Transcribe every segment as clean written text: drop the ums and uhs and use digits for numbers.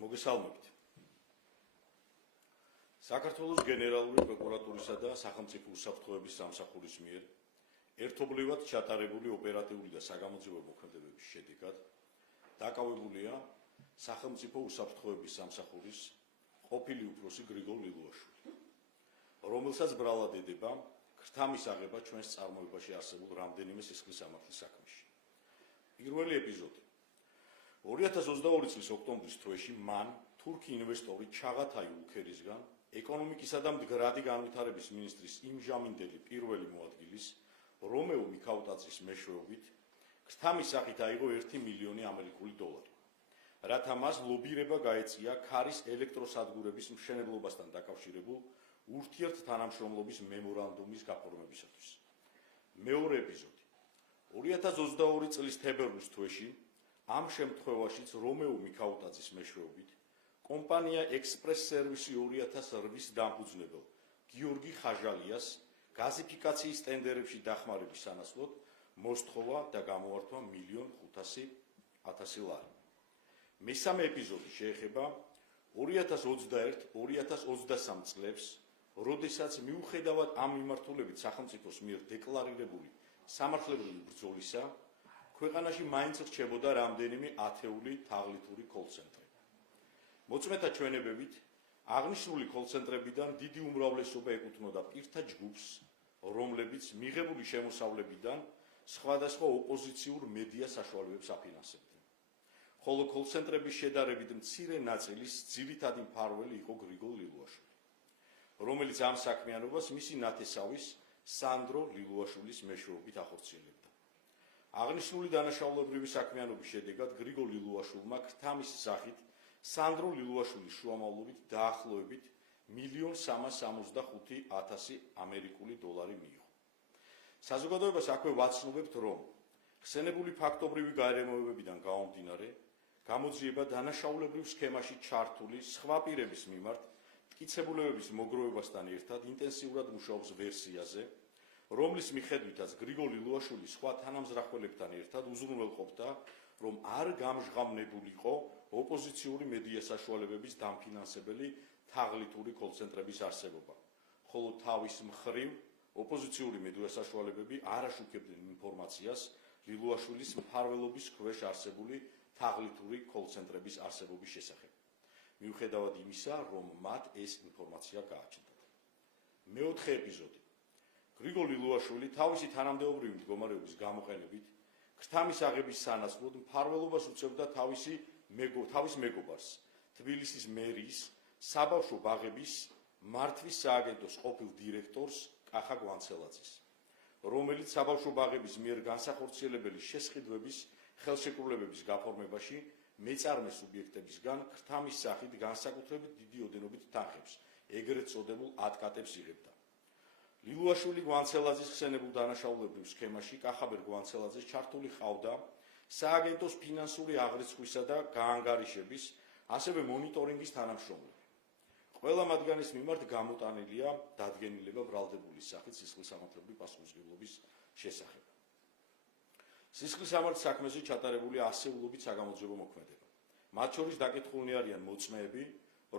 მოგესალმებით. საქართველოს გენერალური პროკურატურისა და სახელმწიფო უსაფრთხოების სამსახურის მიერ ერთობლივად ჩატარებული ოპერატიული და საგამოძიებო მოქმედებების შედეგად დაკავებულია სახელმწიფო უსაფრთხოების სამსახურის ყოფილი უფროსი გრიგოლ ლილუაშვილი, რომელსაც ბრალად ედება ქრთამის აღება ჩვენს წარმოებაში არსებულ რამდენიმე სისხლის სამართლის საქმეში. პირველი ეპიზოდი 2022 წლის ოქტომბრის თვეში მან თურქი ინვესტორი ჩაღათაი ულქერისგან ეკონომიკისა და მდგრადი განვითარების მინისტრის იმჟამინდელი პირველი მოადგილის რომეო მიქაუტაძის მეშვეობით ქრთამის სახით აიღო 1 მილიონი ამერიკული დოლარი, რათა მას ლობირება გაეწია ქარის ელექტროსადგურების მშენებლობასთან დაკავშირებულ ურთიერთთანამშრომლობის მემორანდუმის გაფორმებისათვის. მეორე ეპიზოდი 2022 წლის თებერვლის თვეში ამ შემთხვევაშიც რომეო მიქაუტაძის მეშვეობით კომპანია ექსპრეს სერვისი 2008-ის დამფუძნებელ გიორგი ხაჟალიას გაზიფიკაციის ტენდერებში დახმარების სანაცვლოდ მოსთხოვა და გამოართვა 1,500,000 ლარი. მესამე ეპიზოდი შეეხება 2021-2023 წლებს, როდესაც მიუხედავად ამ მიმართულებით სახელმწიფოს მიერ დეკლარირებული სამართლებრივი ბრძოლისა, ქვეყანაში მაინც რჩებოდა რამდენიმე ათეული თაღლითური კოლცენტრი. მოწმეთა ჩვენებებით, აღნიშნული კოლცენტრებიდან დიდი უმრავლესობა ეკუთვნოდა პირთა ჯგუფს, რომლებიც მიღებული შემოსავლებიდან სხვადასხვა ოპოზიციურ მედია საშუალებებს აფინანსებდნენ. ხოლო კოლცენტრების შედარებით მცირე ნაწილის ძირითადი მფარველი იყო გრიგოლ ლილუაშვილი, რომელიც ამ საქმიანობას მისი ნათესავის სანდრო ლილუაშვილის მეშვეობით ახორციელებდა. აღნიშნული დანაშაულებრივი საქმიანობის შედეგად გრიგოლ ლილუაშვილმა ქრთამის სახით სანდრო ლილუაშვილის შუამავლობით დაახლოებით 1,365,000 ამერიკული დოლარი მიიღო. საზოგადოებას აქვე ვაცნობებთ, რომ ხსენებული ფაქტობრივი გარემოებებიდან გამომდინარე, გამოძიება დანაშაულებრივ სქემაში ჩართული სხვა პირების მიმართ მტკიცებულებების მოგროვებასთან ერთად ინტენსიურად მუშაობს ვერსიაზე, რომლის მიხედვითაც გრიგოლ ლილუაშვილი სხვა თანამზრახველებთან ერთად უზრუნველყოფდა, რომ არ გამჟღავნებულიყო ოპოზიციური მედია საშუალებების დამფინანსებელი თაღლითური კოლცენტრების არსებობა, ხოლო თავის მხრივ ოპოზიციური მედია საშუალებები არ აშუქებდნენ ინფორმაციას ლილუაშვილის მფარველობის ქვეშ არსებული თაღლითური კოლცენტრების არსებობის შესახებ, მიუხედავად იმისა, რომ მათ ეს ინფორმაცია გააჩნდათ. მეოთხე ეპიზოდი გრიგოლ ლილუაშვილი თავისი თანამდებობრივი მდგომარეობის გამოყენებით ქრთამის აღების სანაცვლოდ მფარველობას უწევდა თავის მეგობარს, თბილისის მერიის საბავშვო ბაღების მართვის სააგენტოს ყოფილ დირექტორს კახა გვანცელაძის, რომელიც საბავშვო ბაღების მიერ განსახორციელებელი შესყიდვების ხელშეკრულებების გაფორმებაში მეწარმე სუბიექტებისგან ქრთამის სახით განსაკუთრებით დიდი ოდენობით თანხებს, ეგრეთ წოდებულ ატკატებს იღებდა. ლილუაშვილი გვანცელაძის ხსენებულ დანაშაულებრივ სქემაში კახაბერ გვანცელაძეს ჩართული ჰყავდა სააგენტოს ფინანსური აღრიცხვისა და გაანგარიშების, ასევე მონიტორინგის თანამშრომლები. ყველა მათგანის მიმართ გამოტანილია დადგენილება ბრალდებული სახით სისხლისამართლებრივი პასუხისმგებლობის შესახებ. სისხლისამართლის საქმეზე ჩატარებული ასეულობით საგამოძიებო მოქმედება. მათ შორის დაკითხულნი არიან მოწმეები,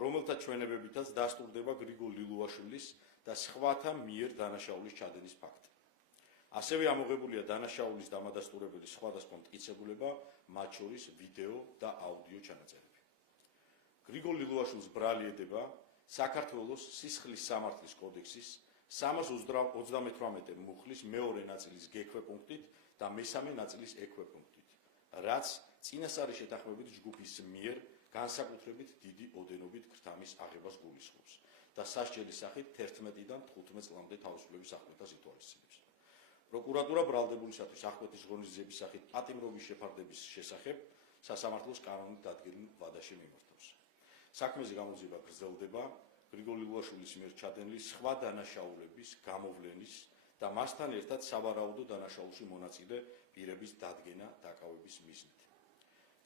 რომელთა ჩვენებებითაც დასტურდება გრიგოლ ლილუაშვილის და სხვათა მიერ დანაშაულის ჩადენის ფაქტი. ასევე ამოღებულია დანაშაულის დამადასტურებელი სხვადასხვა მტკიცებულება, მათ შორის ვიდეო და აუდიო ჩანაწერები. გრიგოლ ლილუაშვილს ბრალი ედება საქართველოს სისხლის სამართლის კოდექსის 328 მუხლის მეორე ნაწილის გექვე პუნქტით და მესამე ნაწილის ექვე პუნქტით, რაც წინასწარი შეთანხმებით ჯგუფის მიერ განსაკუთრებით დიდი ოდენობით ქრთამის აღებას გულისხმობს და სასჯელის სახით 11-დან 15 წლამდე თავისუფლების აღკვეთას ითვალისწინებს. პროკურატურა ბრალდებულისათვის აღკვეთის ღონისძიების სახით პატიმრობის შეფარდების შესახებ სასამართლოს კანონით დადგენილ ვადაში მიმართავს. საქმეზე გამოძიება გრძელდება გრიგოლ ლილუაშვილის მიერ ჩადენილი სხვა დანაშაულების გამოვლენის და მასთან ერთად სავარაუდო დანაშაულში მონაწილე პირების დადგენა დაკავების მიზნით.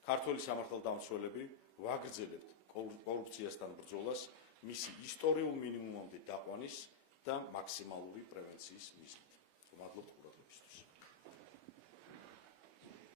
ქართველი სამართალდამცველები ვაგრძელებთ კორუფციასთან ბრძოლას მისი ისტორიულ მინიმუმამდე დაყვანის და მაქსიმალური პრევენციის მიზნით. მადლობთ.